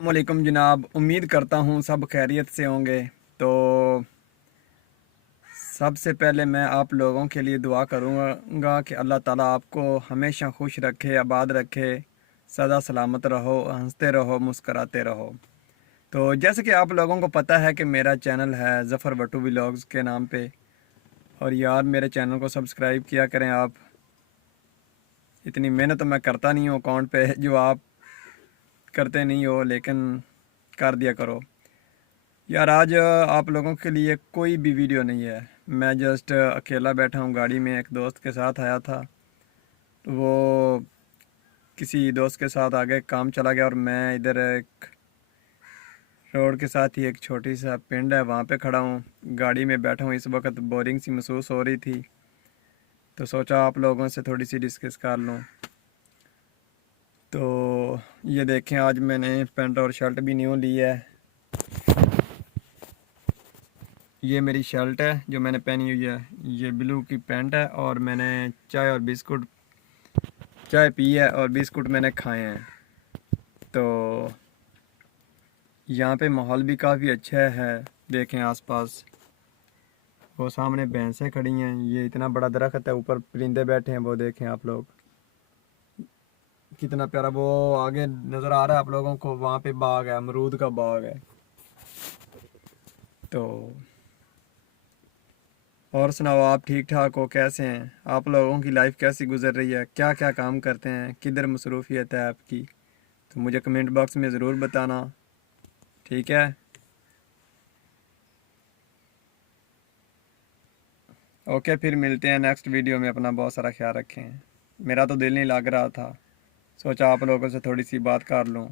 वालेकुम जनाब, उम्मीद करता हूँ सब खैरियत से होंगे। तो सबसे पहले मैं आप लोगों के लिए दुआ करूँगा कि अल्लाह ताला आपको हमेशा खुश रखे, आबाद रखे, सदा सलामत रहो, हंसते रहो, मुस्कराते रहो। तो जैसे कि आप लोगों को पता है कि मेरा चैनल है ज़फ़र भट्टू व्लॉग्स के नाम पे। और यार मेरे चैनल को सब्सक्राइब किया करें आप। इतनी मेहनत तो मैं करता नहीं हूँ अकाउंट पे जो आप करते नहीं हो, लेकिन कर दिया करो यार। आज आप लोगों के लिए कोई भी वीडियो नहीं है। मैं जस्ट अकेला बैठा हूँ गाड़ी में, एक दोस्त के साथ आया था। तो वो किसी दोस्त के साथ आगे काम चला गया और मैं इधर एक रोड के साथ ही एक छोटी सा पिंड है, वहाँ पे खड़ा हूँ, गाड़ी में बैठा हूँ। इस वक्त बोरिंग सी महसूस हो रही थी, तो सोचा आप लोगों से थोड़ी सी डिस्कस कर लूँ। तो ये देखें, आज मैंने पैंट और शर्ट भी न्यू ली है। ये मेरी शर्ट है जो मैंने पहनी हुई है, ये ब्लू की पैंट है। और मैंने चाय पी है और बिस्कुट मैंने खाए हैं। तो यहाँ पे माहौल भी काफ़ी अच्छा है। देखें आसपास, वो सामने भैंसें खड़ी हैं, ये इतना बड़ा दरख्त है, ऊपर परिंदे बैठे हैं, वो देखें आप लोग कितना प्यारा। वो आगे नज़र आ रहा है आप लोगों को, वहाँ पे बाग है, अमरूद का बाग है। तो और सुनाओ, आप ठीक ठाक हो? कैसे हैं आप? लोगों की लाइफ कैसी गुजर रही है? क्या क्या काम करते हैं? किधर मसरूफियत है आपकी? तो मुझे कमेंट बॉक्स में ज़रूर बताना, ठीक है? ओके, फिर मिलते हैं नेक्स्ट वीडियो में। अपना बहुत सारा ख्याल रखें। मेरा तो दिल नहीं लग रहा था, सोचा आप लोगों से थोड़ी सी बात कर लूँ।